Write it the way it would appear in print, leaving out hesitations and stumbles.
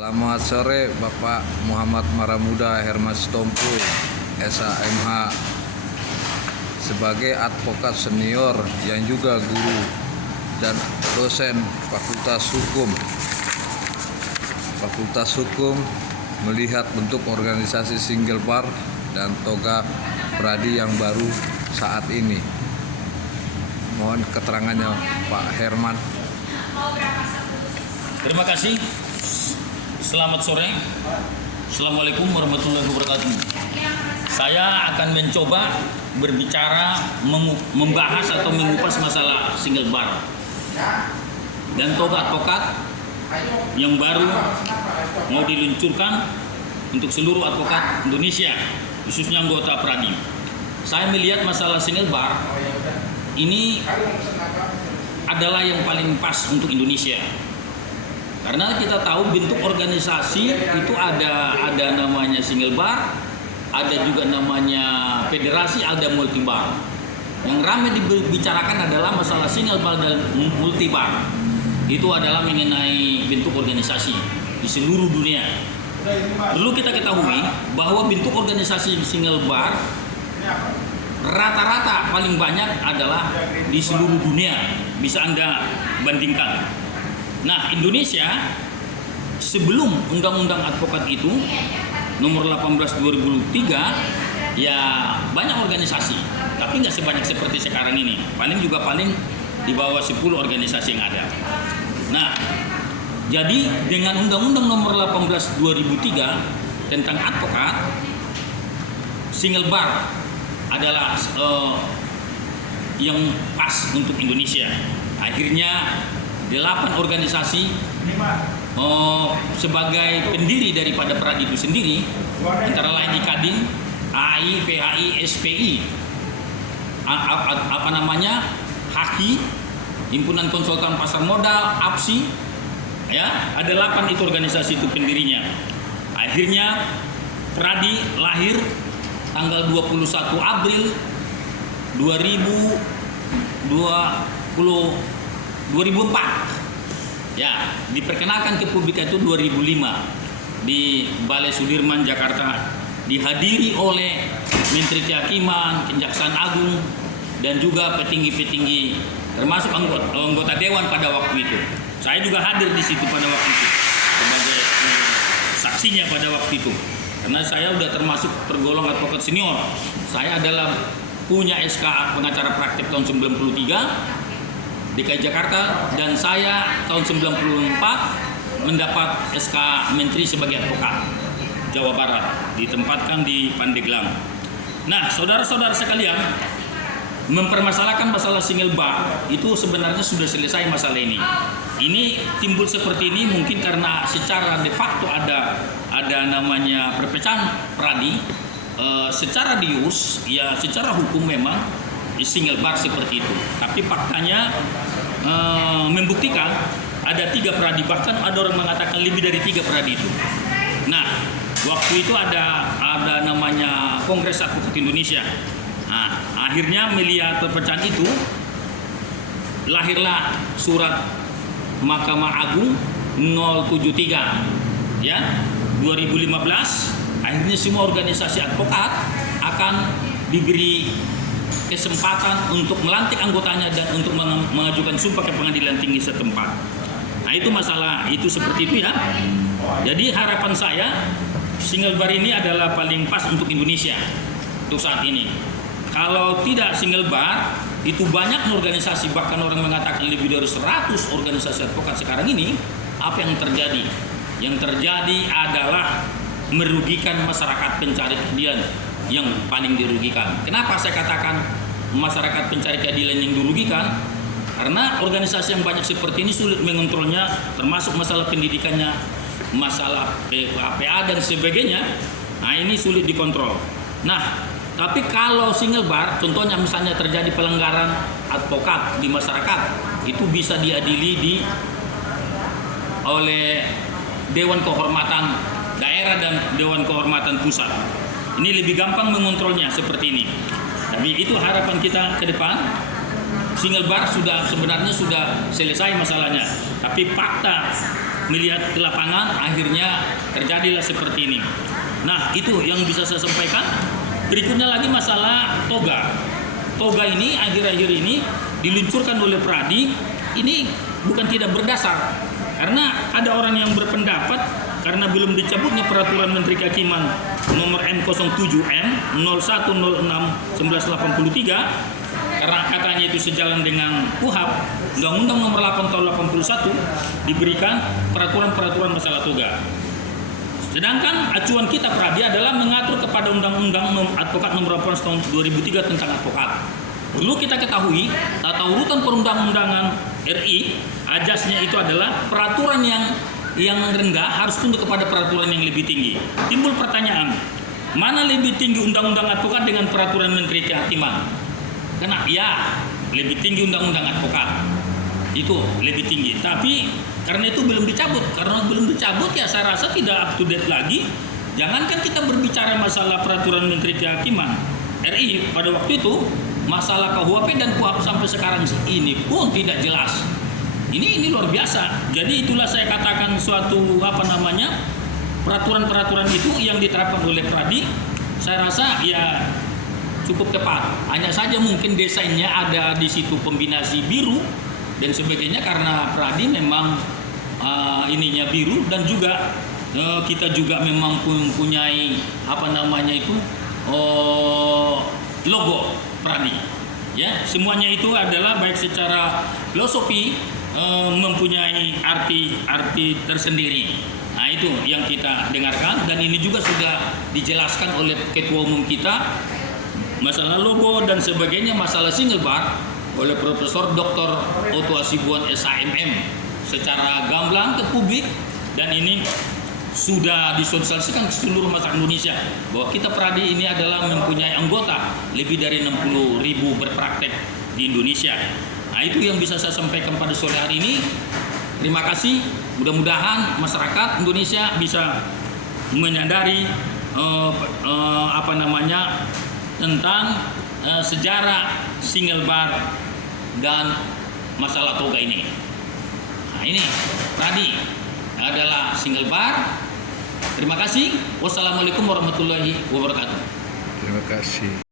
Selamat sore Bapak Muhammad Maramuda Hermas Tompu, SHMH. Sebagai advokat senior yang juga guru dan dosen Fakultas Hukum melihat bentuk organisasi single bar dan toga pradi yang baru saat ini. Mohon keterangannya Pak Herman. Terima kasih. Selamat sore. Assalamualaikum warahmatullahi wabarakatuh. Saya akan mencoba berbicara membahas atau mengupas masalah single bar dan toga advokat yang baru mau diluncurkan untuk seluruh advokat Indonesia, khususnya anggota pradi. Saya melihat masalah single bar ini adalah yang paling pas untuk Indonesia. Karena kita tahu bentuk organisasi itu ada namanya single bar, ada juga namanya federasi, ada multi bar. Yang ramai dibicarakan adalah masalah single bar dan multi bar. Itu adalah mengenai bentuk organisasi di seluruh dunia. Perlu kita ketahui bahwa bentuk organisasi single bar rata-rata paling banyak adalah di seluruh dunia. Bisa Anda bandingkan. Nah, Indonesia sebelum Undang-Undang Advokat itu nomor 18 2003 ya banyak organisasi, tapi nggak sebanyak seperti sekarang ini. Paling di bawah 10 organisasi yang ada. Nah, jadi dengan Undang-Undang nomor 18 2003 tentang advokat, single bar adalah yang pas untuk Indonesia. Akhirnya 8 organisasi sebagai pendiri daripada pradi itu sendiri, antara lain IKADIN, AI, PHI, SPI, HAKI, Himpunan Konsultan Pasar Modal, APSI, ya, ada 8 itu organisasi itu pendirinya. Akhirnya pradi lahir tanggal 21 April 2004. Ya, diperkenalkan ke publik itu 2005 di Balai Sudirman, Jakarta, dihadiri oleh Menteri Kehakiman, Kejaksaan Agung, dan juga petinggi-petinggi termasuk anggota dewan pada waktu itu. Saya juga hadir di situ pada waktu itu sebagai saksinya pada waktu itu. Karena saya sudah termasuk tergolong advokat senior. Saya adalah punya SK pengacara praktik tahun 93 DKI Jakarta, dan saya tahun 94 mendapat SK Menteri sebagai advokat Jawa Barat, ditempatkan di Pandeglang. Nah, saudara-saudara sekalian, mempermasalahkan masalah single bar itu sebenarnya sudah selesai masalah ini. Ini timbul seperti ini mungkin karena secara de facto ada namanya perpecahan pradi. Secara dius, ya secara hukum memang single bar seperti itu. Tapi faktanya membuktikan ada 3 pradi, bahkan ada orang mengatakan lebih dari 3 pradi itu. Nah, waktu itu ada namanya Kongres Advokat Indonesia. Nah, akhirnya melihat perpecahan itu, lahirlah surat Mahkamah Agung 073 ya 2015. Akhirnya semua organisasi advokat akan diberi kesempatan untuk melantik anggotanya dan untuk mengajukan sumpah ke pengadilan tinggi setempat. Nah, itu masalah itu seperti itu ya. Jadi harapan saya single bar ini adalah paling pas untuk Indonesia untuk saat ini. Kalau tidak single bar, itu banyak organisasi, bahkan orang mengatakan lebih dari 100 organisasi advokat sekarang ini. Apa yang terjadi? Yang terjadi adalah merugikan masyarakat pencari keadilan yang paling dirugikan. Kenapa saya katakan masyarakat pencari keadilan yang dirugikan? Karena organisasi yang banyak seperti ini sulit mengontrolnya, termasuk masalah pendidikannya, masalah PA dan sebagainya. Nah, ini sulit dikontrol. Nah, tapi kalau single bar, contohnya misalnya terjadi pelanggaran advokat di masyarakat, itu bisa diadili oleh Dewan Kehormatan Daerah dan Dewan Kehormatan Pusat. Ini lebih gampang mengontrolnya seperti ini. Tapi itu harapan kita ke depan. Single bar sebenarnya sudah selesai masalahnya. Tapi fakta melihat ke lapangan, akhirnya terjadilah seperti ini. Nah, itu yang bisa saya sampaikan. Berikutnya lagi masalah toga. Toga ini akhir-akhir ini diluncurkan oleh Pradi. Ini bukan tidak berdasar, karena ada orang yang berpendapat karena belum dicabutnya peraturan Menteri Kehakiman nomor M07M 0106/1983, karena katanya itu sejalan dengan KUHP Undang-Undang nomor 8 tahun 81, diberikan peraturan-peraturan masalah toga. Sedangkan acuan kita Pradi adalah mengatur kepada Undang-Undang Advokat nomor 8 tahun 2003 tentang advokat. Perlu kita ketahui, tata urutan perundang-undangan RI, ajasnya itu adalah peraturan yang rendah harus tunduk kepada peraturan yang lebih tinggi. Timbul pertanyaan, mana lebih tinggi undang-undang advokat dengan peraturan Menteri Kehakiman? Karena ya, lebih tinggi undang-undang advokat. Itu lebih tinggi. Tapi karena itu belum dicabut. Karena belum dicabut ya saya rasa tidak up to date lagi. Jangankan kita berbicara masalah peraturan Menteri Kehakiman RI pada waktu itu, masalah KUHP dan KUHP sampai sekarang ini pun tidak jelas. Ini luar biasa. Jadi itulah saya katakan suatu peraturan-peraturan itu yang diterapkan oleh Pradi, saya rasa ya cukup tepat. Hanya saja mungkin desainnya ada di situ kombinasi biru dan sebagainya, karena Pradi memang ininya biru, dan juga kita juga memang mempunyai logo Pradi. Ya, semuanya itu adalah baik secara filosofi mempunyai arti tersendiri. Nah, itu yang kita dengarkan, dan ini juga sudah dijelaskan oleh Ketua Umum kita, masalah logo dan sebagainya, masalah single bar oleh Profesor Dr. Otto Hasibuan SHMM secara gamblang ke publik, dan ini sudah disosialisasikan ke seluruh masyarakat Indonesia bahwa kita Pradi ini adalah mempunyai anggota lebih dari 60.000 berpraktek di Indonesia. Nah, itu yang bisa saya sampaikan pada sore hari ini. Terima kasih. Mudah-mudahan masyarakat Indonesia bisa menyadari tentang sejarah single bar dan masalah toga ini. Nah, ini tadi adalah single bar. Terima kasih. Wassalamualaikum warahmatullahi wabarakatuh. Terima kasih.